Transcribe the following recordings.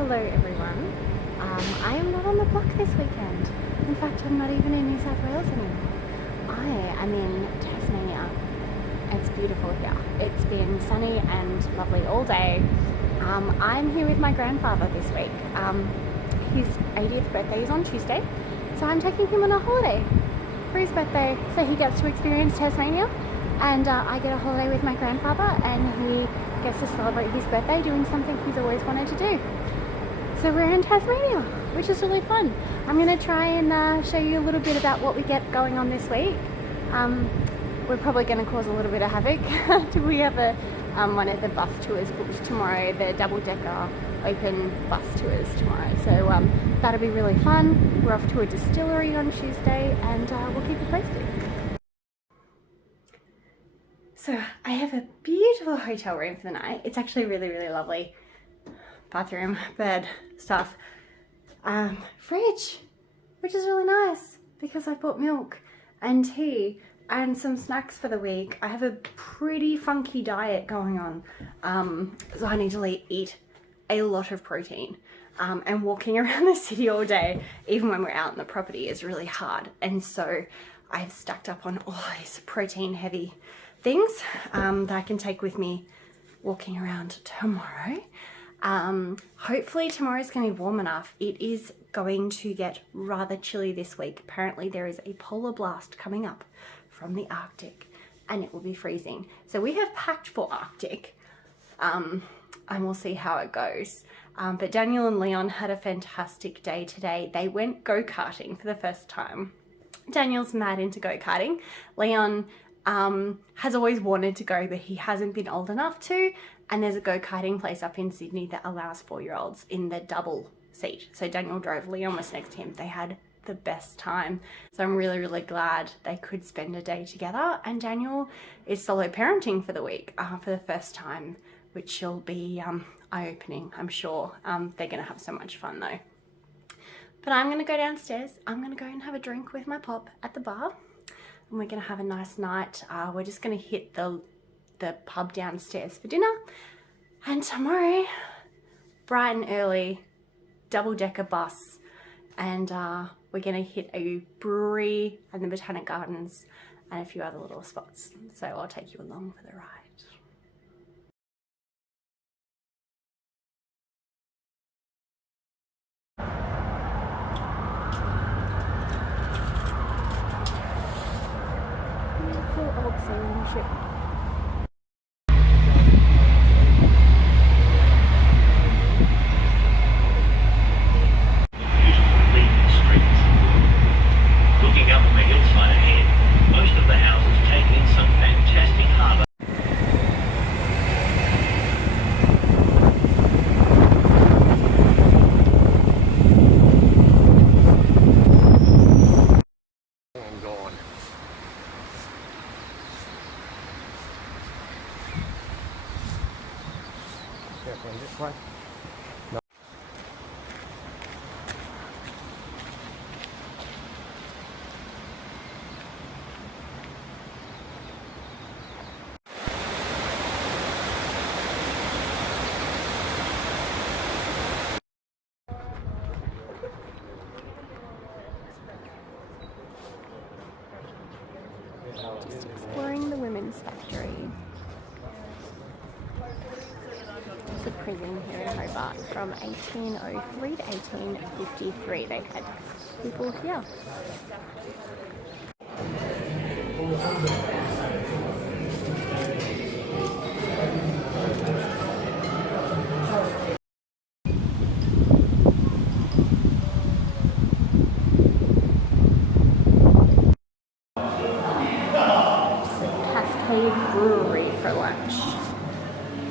Hello everyone. I am not on the block this weekend. In fact, I'm not even in New South Wales anymore. I am in Tasmania. It's beautiful here. It's been sunny and lovely all day. I'm here with my grandfather this week. His 80th birthday is on Tuesday, so I'm taking him on a holiday for his birthday so he gets to experience Tasmania, and I get a holiday with my grandfather and he gets to celebrate his birthday doing something he's always wanted to do. So we're in Tasmania, which is really fun. I'm going to try and show you a little bit about what we get going on this week. We're probably going to cause a little bit of havoc. We have one of the bus tours booked tomorrow, the double-decker open bus tours tomorrow. So that'll be really fun. We're off to a distillery on Tuesday and we'll keep you posted. So I have a beautiful hotel room for the night. It's actually really, really lovely. Bathroom, bed, stuff. Fridge, which is really nice because I bought milk and tea and some snacks for the week. I have a pretty funky diet going on. So I need to eat a lot of protein. And walking around the city all day, even when we're out in the property, is really hard. And so I've stacked up on all these protein heavy things that I can take with me walking around tomorrow. Hopefully tomorrow's going to be warm enough. It is going to get rather chilly this week. Apparently there is a polar blast coming up from the Arctic and it will be freezing. So we have packed for Arctic and we'll see how it goes. But Daniel and Leon had a fantastic day today. They went go-karting for the first time. Daniel's mad into go-karting. Leon has always wanted to go, but he hasn't been old enough to. And there's a go-karting place up in Sydney that allows 4-year-olds in the double seat. So Daniel drove, Leon was next to him. They had the best time. So I'm really, really glad they could spend a day together. And Daniel is solo parenting for the week for the first time, which will be eye-opening, I'm sure. They're going to have so much fun though. But I'm going to go downstairs. I'm going to go and have a drink with my pop at the bar. And we're going to have a nice night. We're just going to hit the pub downstairs for dinner. And tomorrow, bright and early, double-decker bus. And we're going to hit a brewery and the Botanic Gardens and a few other little spots. So I'll take you along for the ride. Old sailing ship. Beautiful leafy streets. Looking up on the hillside ahead, most of the houses take in some fantastic harbour. This way. No. Just exploring the women's factory. It's a prison here in Hobart from 1803 to 1853. They had people here. Cascade Brewery for lunch.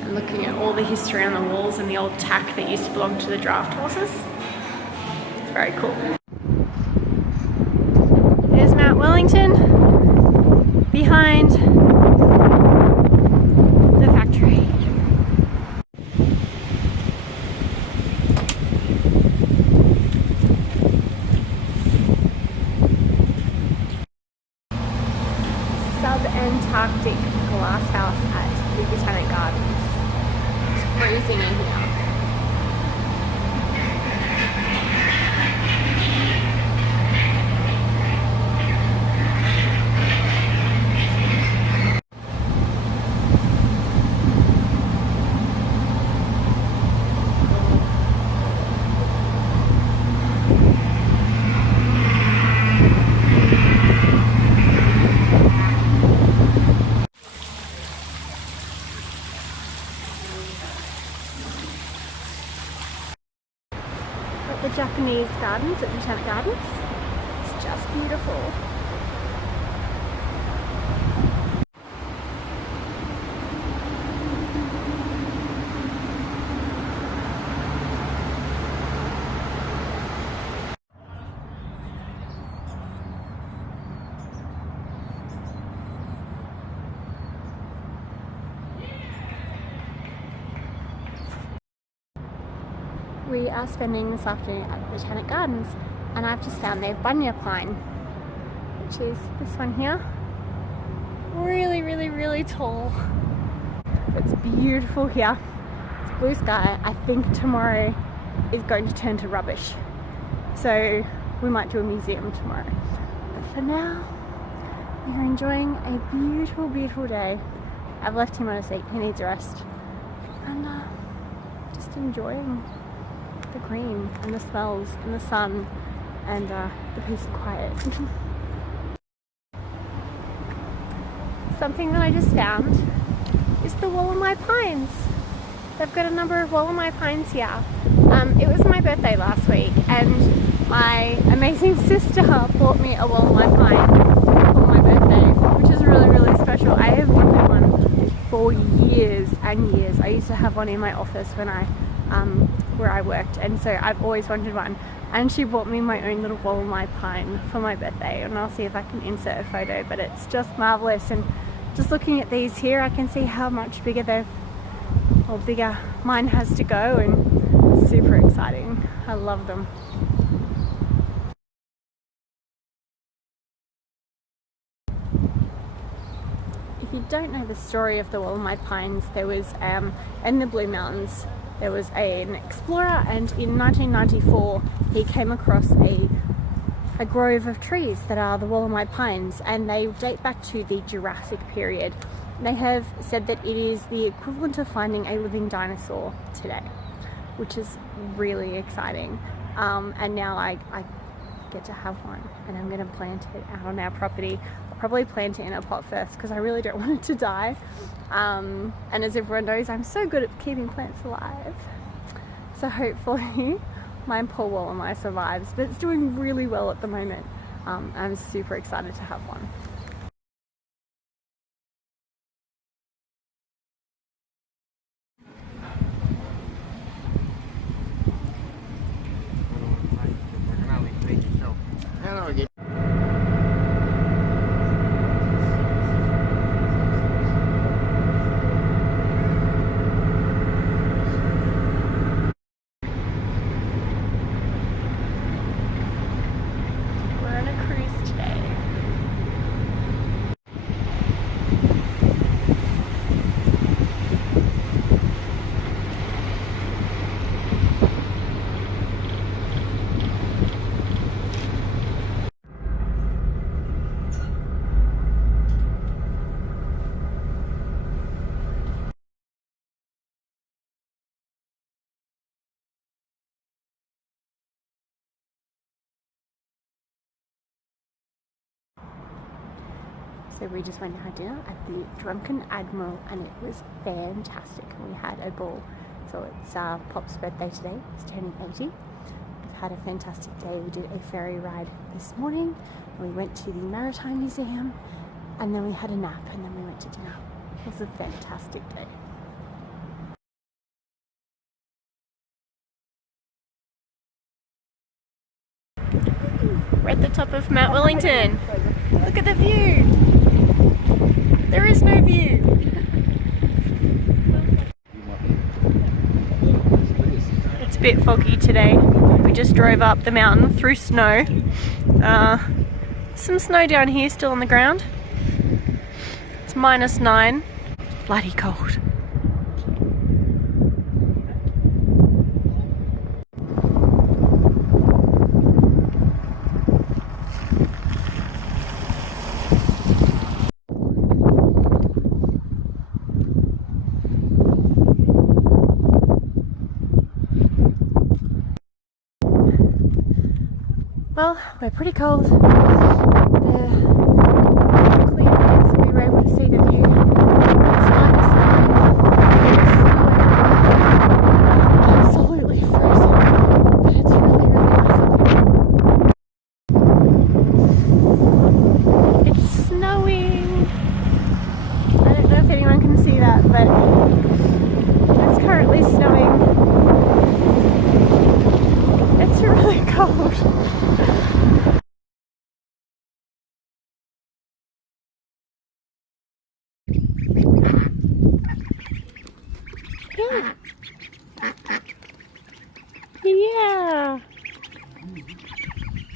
And looking at all the history on the walls and the old tack that used to belong to the draft horses. It's very cool. There's Mount Wellington behind the factory. Sub-Antarctic glass house at the Botanic Gardens. It's freezing in here. the Japanese gardens at Botanic Gardens. It's just beautiful. We are spending this afternoon at Botanic Gardens, and I've just found their bunya pine, which is this one here. Really, really, really tall. It's beautiful here. It's blue sky. I think tomorrow is going to turn to rubbish, so we might do a museum tomorrow. But for now, we are enjoying a beautiful, beautiful day. I've left him on a seat. He needs a rest, and just enjoying the green and the smells and the sun and the peace and quiet. Something that I just found is the Wollemi pines. They've got a number of Wollemi pines here. It was my birthday last week, and my amazing sister bought me a Wollemi pine for my birthday, which is really, really special. I have wanted one for years and years. I used to have one in my office when where I worked, and so I've always wanted one, and she bought me my own little Wollemi pine for my birthday, and I'll see if I can insert a photo, but it's just marvelous. And just looking at these here, I can see how much bigger bigger mine has to go, and super exciting. I love them. If you don't know the story of the Wollemi pines, there was in the Blue Mountains there was an explorer, and in 1994 he came across a grove of trees that are the Wollemi pines, and they date back to the Jurassic period. They have said that it is the equivalent of finding a living dinosaur today, which is really exciting. And now I get to have one, and I'm going to plant it out on our property. I'll probably plant it in a pot first because I really don't want it to die. And as everyone knows, I'm so good at keeping plants alive. So hopefully my poor Wollemi survives, but it's doing really well at the moment. I'm super excited to have one. So we just went to have dinner at the Drunken Admiral, and it was fantastic. We had a ball. So it's Pop's birthday today. He's turning 80. We've had a fantastic day. We did a ferry ride this morning. We went to the Maritime Museum, and then we had a nap, and then we went to dinner. It was a fantastic day. We're at the top of Mount Wellington. Look at the view. There is no view. It's a bit foggy today. We just drove up the mountain through snow. Some snow down here still on the ground. It's -9. Bloody cold. Well, we're pretty cold. The clear nights, we were able to see the view. It's -9. Absolutely frozen, but it's really, really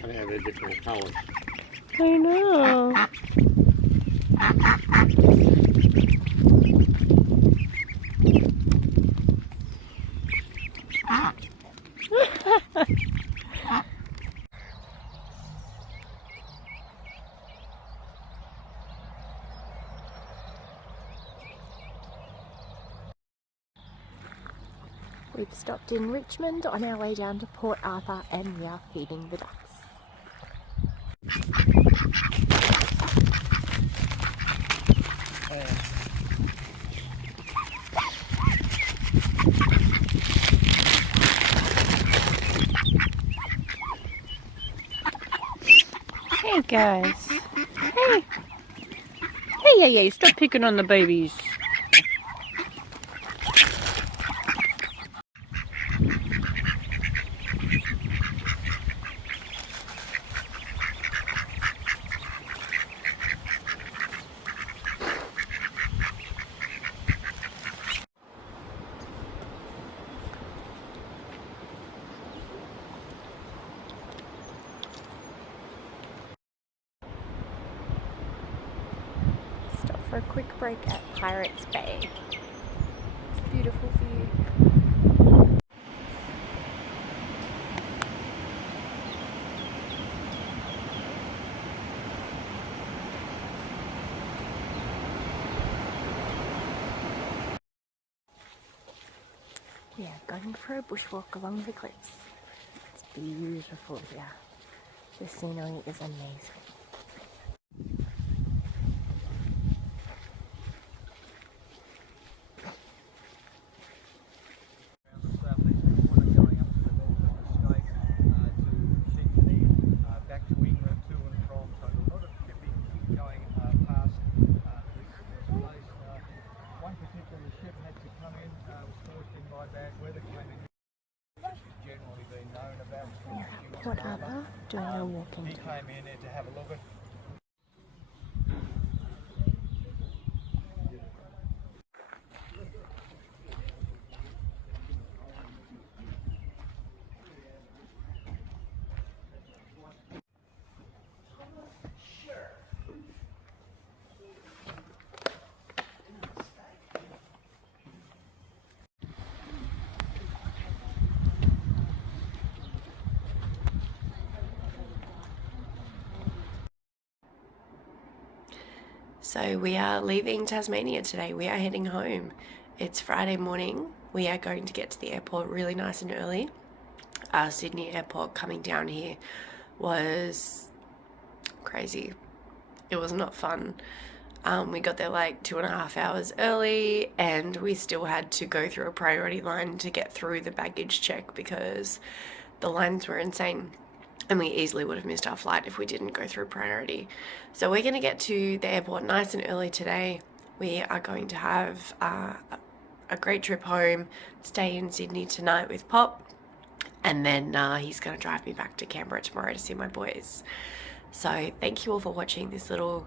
And how they're different colours. I know. We've stopped in Richmond on our way down to Port Arthur and we are feeding the ducks. Hey guys. Hey. Hey, yeah, stop picking on the babies. Stop for a quick break at Pirates Bay. It's a beautiful view. We are going for a bushwalk along the cliffs. It's beautiful here. The scenery is amazing. We're at Port Arthur doing a walking tour. Came in here to have a look at. So we are leaving Tasmania today. We are heading home. It's Friday morning. We are going to get to the airport really nice and early. Sydney airport coming down here was crazy. It was not fun. We got there like 2.5 hours early and we still had to go through a priority line to get through the baggage check because the lines were insane. And we easily would have missed our flight if we didn't go through priority. So we're going to get to the airport nice and early today. We are going to have a great trip home, stay in Sydney tonight with Pop, and then he's going to drive me back to Canberra tomorrow to see my boys. So thank you all for watching this little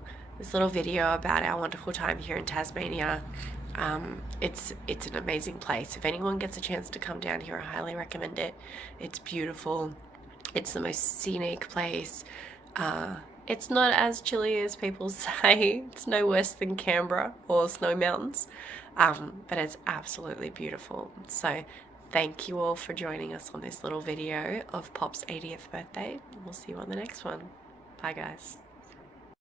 video about our wonderful time here in Tasmania. It's an amazing place. If anyone gets a chance to come down here, I highly recommend it. It's beautiful. It's the most scenic place. It's not as chilly as people say. It's no worse than Canberra or Snow Mountains, but it's absolutely beautiful. So thank you all for joining us on this little video of Pop's 80th birthday. We'll see you on the next one. Bye guys.